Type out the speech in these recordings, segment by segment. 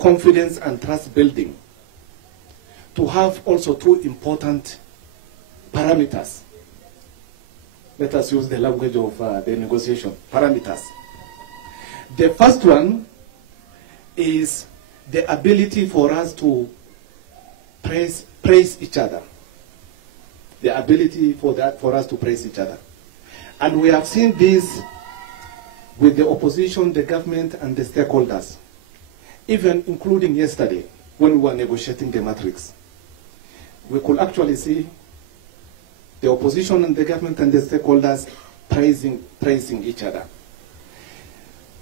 confidence and trust building to have also two important parameters. Let us use the language of the negotiation, parameters. The first one is the ability for us to praise each other. The ability for us to praise each other. And we have seen this with the opposition, the government, and the stakeholders, even including yesterday when we were negotiating the matrix. We could actually see the opposition and the government and the stakeholders praising each other.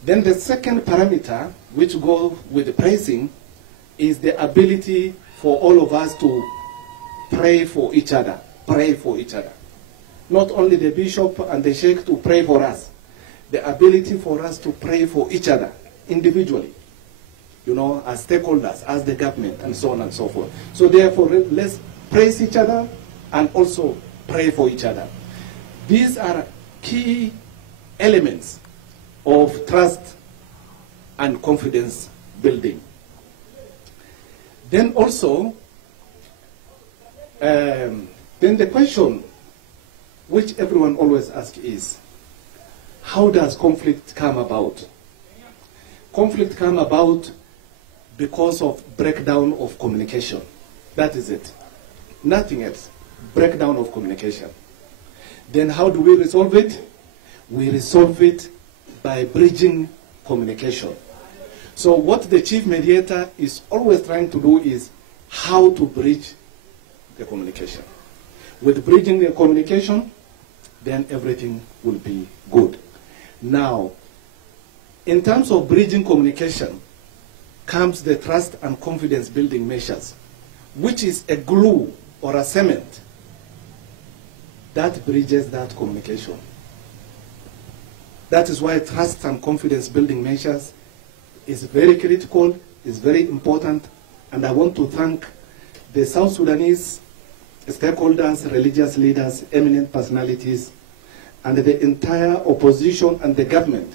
Then the second parameter, which goes with the praising, is the ability for all of us to pray for each other. Pray for each other. Not only the bishop and the sheikh to pray for us, the ability for us to pray for each other individually, you know, as stakeholders, as the government, and so on and so forth. So therefore, let's praise each other and also pray for each other. These are key elements of trust and confidence building. Then also, then the question which everyone always asks is, how does conflict come about? Conflict come about because of breakdown of communication. That is it. Nothing else. Breakdown of communication. Then how do we resolve it? We resolve it by bridging communication. So what the chief mediator is always trying to do is how to bridge the communication. With bridging the communication, then everything will be good. Now, in terms of bridging communication, comes the trust and confidence building measures, which is a glue or a cement that bridges that communication. That is why trust and confidence building measures is very critical, is very important, and I want to thank the South Sudanese stakeholders, religious leaders, eminent personalities, and the entire opposition and the government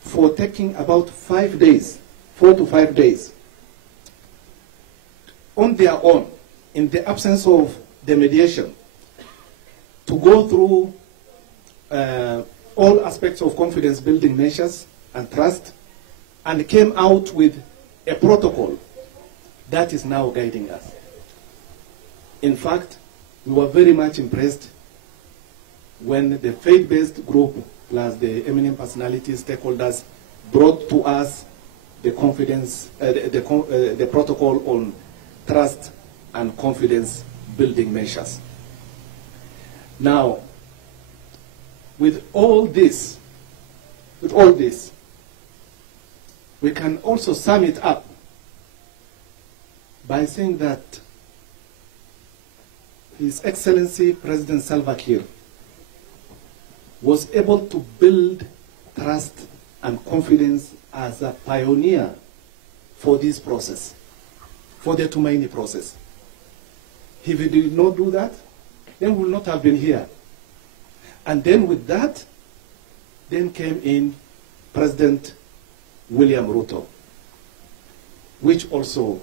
for taking about 5 days, 4 to 5 days, on their own, in the absence of the mediation, to go through all aspects of confidence building measures and trust, and came out with a protocol that is now guiding us. In fact, we were very much impressed when the faith-based group plus the eminent personalities, stakeholders brought to us the confidence, the protocol on trust and confidence building measures. Now, with all this, we can also sum it up by saying that His Excellency President Salva Kiir was able to build trust and confidence as a pioneer for this process, for the Tumaini process. If he did not do that, then we would not have been here. And then with that, then came in President William Ruto, which also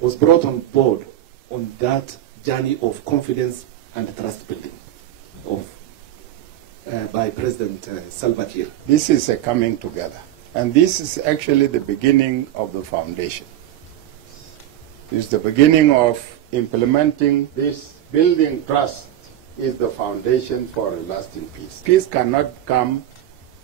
was brought on board on that journey of confidence and trust building by President Salva Kiir. This is a coming together, and this is actually the beginning of the foundation. This is the beginning of implementing this. Building trust is the foundation for a lasting peace. Peace cannot come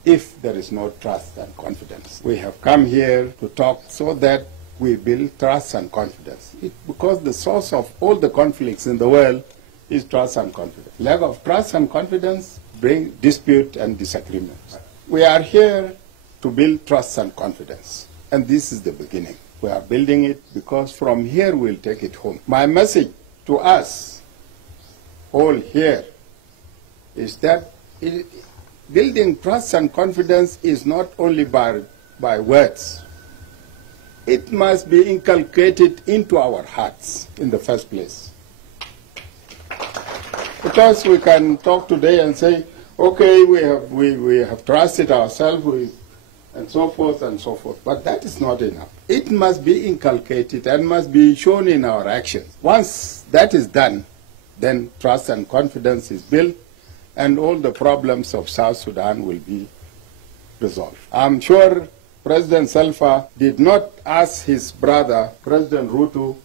if there is no trust and confidence. We have come here to talk so that we build trust and confidence. Because the source of all the conflicts in the world is trust and confidence. Lack of trust and confidence bring dispute and disagreements. We are here to build trust and confidence, and this is the beginning. We are building it because from here we'll take it home. My message to us all here is that building trust and confidence is not only by words. It must be inculcated into our hearts in the first place. Because we can talk today and say, okay, we have trusted ourselves, and so forth and so forth. But that is not enough. It must be inculcated and must be shown in our actions. Once that is done, then trust and confidence is built, and all the problems of South Sudan will be resolved. I'm sure President Salva did not ask his brother, President Ruto,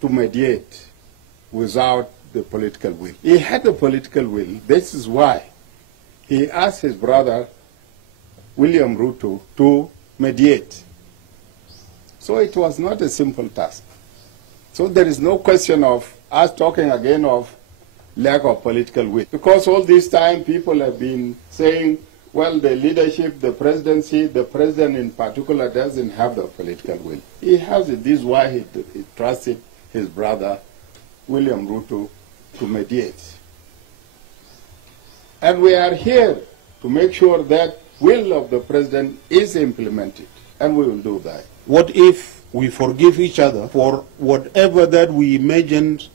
to mediate without the political will. He had the political will. This is why he asked his brother, William Ruto, to mediate. So it was not a simple task. So there is no question of us talking again of lack of political will. Because all this time people have been saying, well, the leadership, the presidency, the president in particular doesn't have the political will. He has it. This is why he trusted his brother, William Ruto, to mediate. And we are here to make sure that will of the president is implemented, and we will do that. What if we forgive each other for whatever that we imagined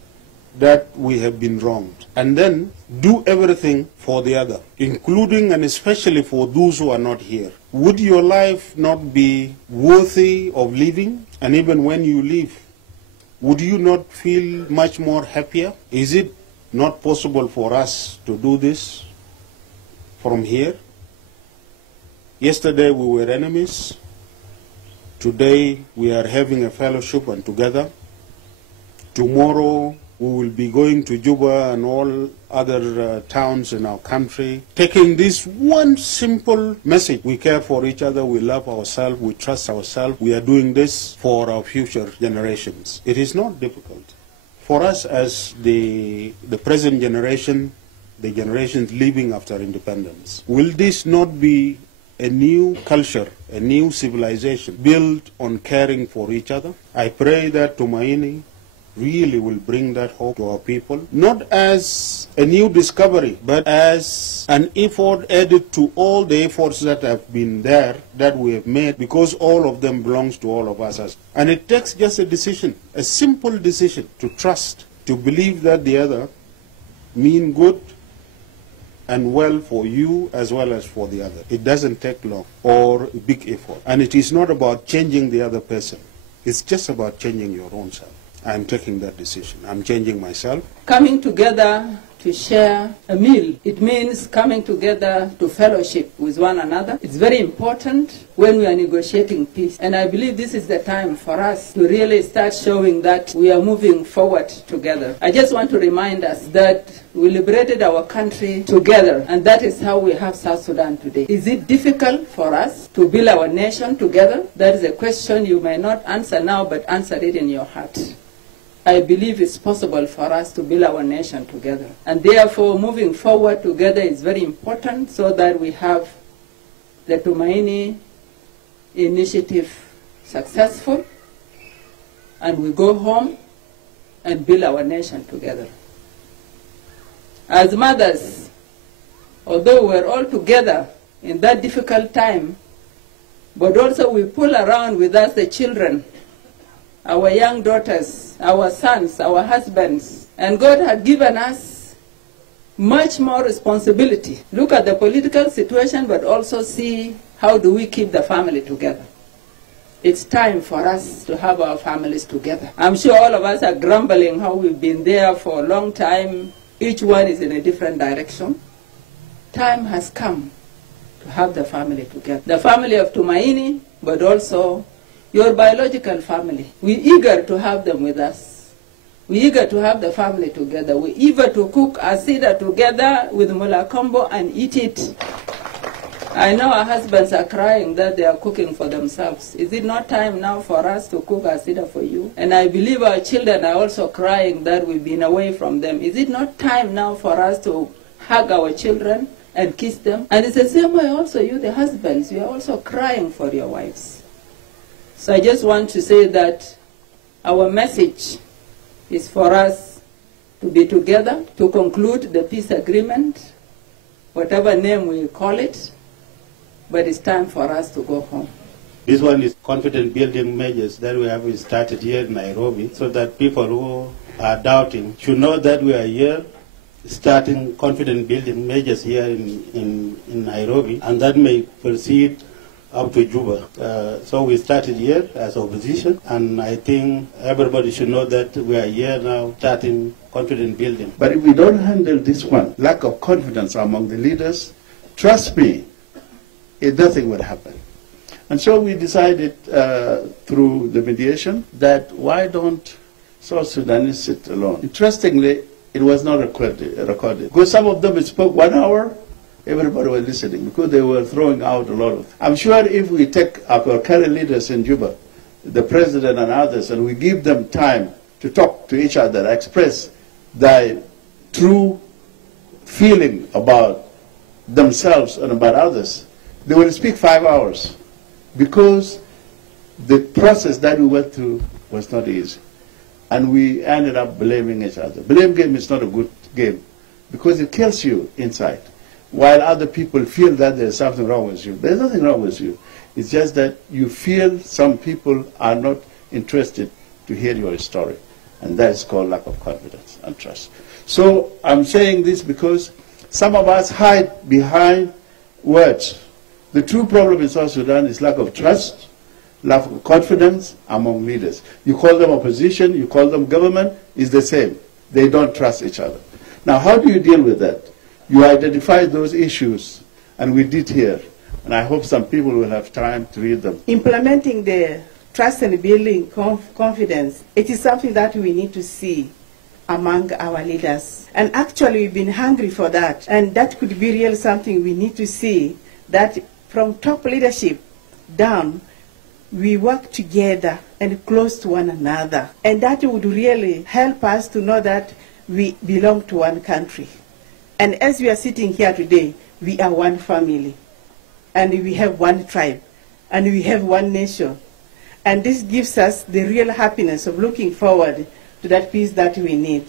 that we have been wronged, and then do everything for the other, including and especially for those who are not here? Would your life not be worthy of living? And even when you leave, would you not feel much more happier? Is it not possible for us to do this from here? Yesterday we were enemies. Today we are having a fellowship and together. Tomorrow we will be going to Juba and all other towns in our country, taking this one simple message. We care for each other, we love ourselves, we trust ourselves, we are doing this for our future generations. It is not difficult. For us as the present generation, the generations living after independence, will this not be a new culture, a new civilization built on caring for each other? I pray that Tumaini really will bring that hope to our people, not as a new discovery, but as an effort added to all the efforts that have been there, that we have made, because all of them belongs to all of us. And it takes just a decision, a simple decision, to trust, to believe that the other mean good and well for you as well as for the other. It doesn't take long or a big effort. And it is not about changing the other person. It's just about changing your own self. I'm taking that decision. I'm changing myself. Coming together to share a meal, it means coming together to fellowship with one another. It's very important when we are negotiating peace. And I believe this is the time for us to really start showing that we are moving forward together. I just want to remind us that we liberated our country together, and that is how we have South Sudan today. Is it difficult for us to build our nation together? That is a question you may not answer now, but answer it in your heart. I believe it's possible for us to build our nation together. And therefore, moving forward together is very important so that we have the Tumaini initiative successful and we go home and build our nation together. As mothers, although we're all together in that difficult time, but also we pull around with us the children, our young daughters, our sons, our husbands. And God had given us much more responsibility. Look at the political situation, but also see how do we keep the family together. It's time for us to have our families together. I'm sure all of us are grumbling how we've been there for a long time. Each one is in a different direction. Time has come to have the family together. The family of Tumaini, but also your biological family. We're eager to have them with us. We're eager to have the family together. We're eager to cook asida together with mula kombo and eat it. I know our husbands are crying that they are cooking for themselves. Is it not time now for us to cook asida for you? And I believe our children are also crying that we've been away from them. Is it not time now for us to hug our children and kiss them? And it's the same way also you, the husbands, you are also crying for your wives. So I just want to say that our message is for us to be together, to conclude the peace agreement, whatever name we call it, but it's time for us to go home. This one is confidence building measures that we have started here in Nairobi, so that people who are doubting should know that we are here starting confidence building measures here in Nairobi, and that may proceed up to Juba. So we started here as opposition, and I think everybody should know that we are here now starting confidence building. But if we don't handle this one, lack of confidence among the leaders, trust me, nothing will happen. And so we decided through the mediation that why don't South Sudanese sit alone? Interestingly, it was not recorded. Because some of them spoke 1 hour, everybody was listening because they were throwing out a lot of. I'm sure if we take our current leaders in Juba, the president and others, and we give them time to talk to each other, express their true feeling about themselves and about others, they will speak 5 hours because the process that we went through was not easy. And we ended up blaming each other. Blame game is not a good game because it kills you inside. While other people feel that there's something wrong with you. There's nothing wrong with you. It's just that you feel some people are not interested to hear your story. And that is called lack of confidence and trust. So I'm saying this because some of us hide behind words. The true problem in South Sudan is lack of trust, lack of confidence among leaders. You call them opposition, you call them government, it's the same. They don't trust each other. Now, how do you deal with that? You identify those issues, and we did here. And I hope some people will have time to read them. Implementing the trust and building confidence, it is something that we need to see among our leaders. And actually, we've been hungry for that. And that could be really something we need to see, that from top leadership down, we work together and close to one another. And that would really help us to know that we belong to one country. And as we are sitting here today, we are one family. And we have one tribe. And we have one nation. And this gives us the real happiness of looking forward to that peace that we need.